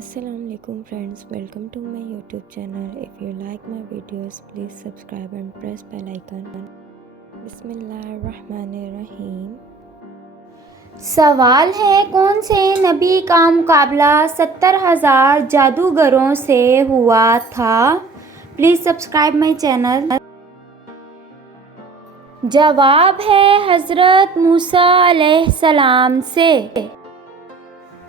Assalamualaikum friends, welcome to my YouTube channel. If you like my videos, please subscribe and press bell icon. बिस्मिल्लाहिर्रहमानिर्रहीम। सवाल है, कौन से नबी का मुकाबला 70,000 जादूगरों से हुआ था? Please subscribe my channel. जवाब है हज़रत मूसा अलैहिस्सलाम से।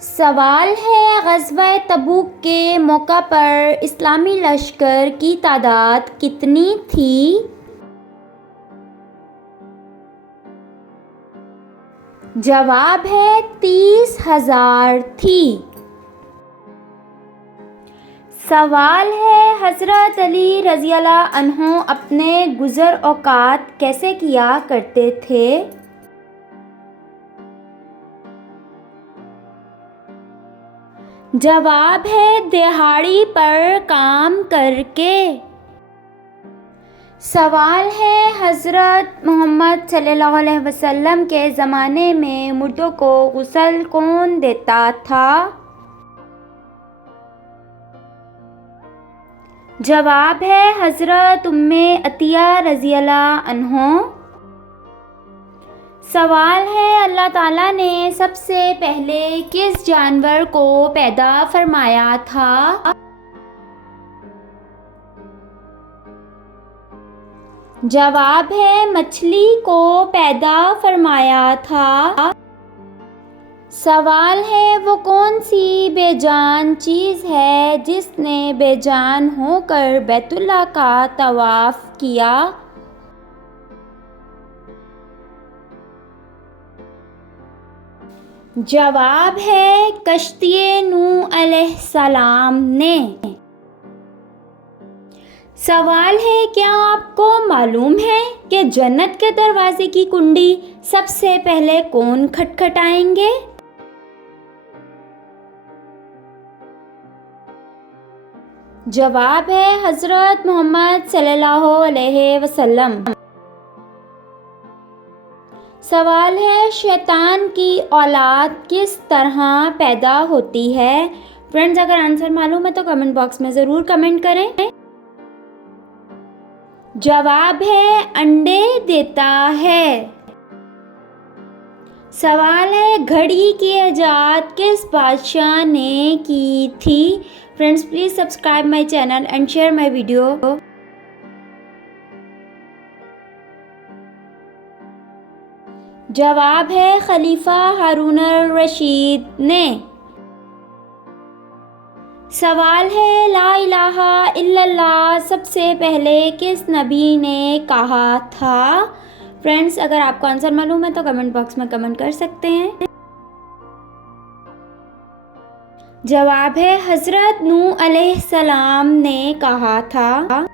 सवाल है, ग़ज़वा तबूक के मौका पर इस्लामी लश्कर की तादाद कितनी थी? जवाब है 30,000 थी। सवाल है, हज़रत अली रज़ियल्लाहु अन्हु अपने गुज़र औक़ात कैसे किया करते थे? जवाब है दिहाड़ी पर काम करके। सवाल है, हज़रत मोहम्मद सल्लल्लाहु अलैहि वसल्लम के ज़माने में मुर्दों को गुस्ल कौन देता था? जवाब है हज़रत उम्मे अतिया रज़ियल्लाहु अन्हा। सवाल है, अल्लाह ताला ने सबसे पहले किस जानवर को पैदा फरमाया था? जवाब है मछली को पैदा फरमाया था। सवाल है, वो कौन सी बेजान चीज़ है जिसने बेजान होकर बैतुल्लाह का तवाफ़ किया? जवाब है कश्ती नूह अलैहिस्सलाम ने। सवाल है, क्या आपको मालूम है कि जन्नत के दरवाजे की कुंडी सबसे पहले कौन खटखटाएंगे? जवाब है हज़रत मोहम्मद सल्लल्लाहु अलैहि वसल्लम। सवाल है, शैतान की औलाद किस तरह पैदा होती है? फ्रेंड्स, अगर आंसर मालूम है तो कमेंट बॉक्स में ज़रूर कमेंट करें। जवाब है अंडे देता है। सवाल है, घड़ी की इजाद किस बादशाह ने की थी? Friends, please subscribe my channel and share my video. जवाब है खलीफा हारून रशीद ने। सवाल है, ला इलाहा इल्लल्लाह सबसे पहले किस नबी ने कहा था? फ्रेंड्स, अगर आपको आंसर मालूम है तो कमेंट बॉक्स में कमेंट कर सकते हैं। जवाब है हज़रत नूह अलैहिस्सलाम ने कहा था।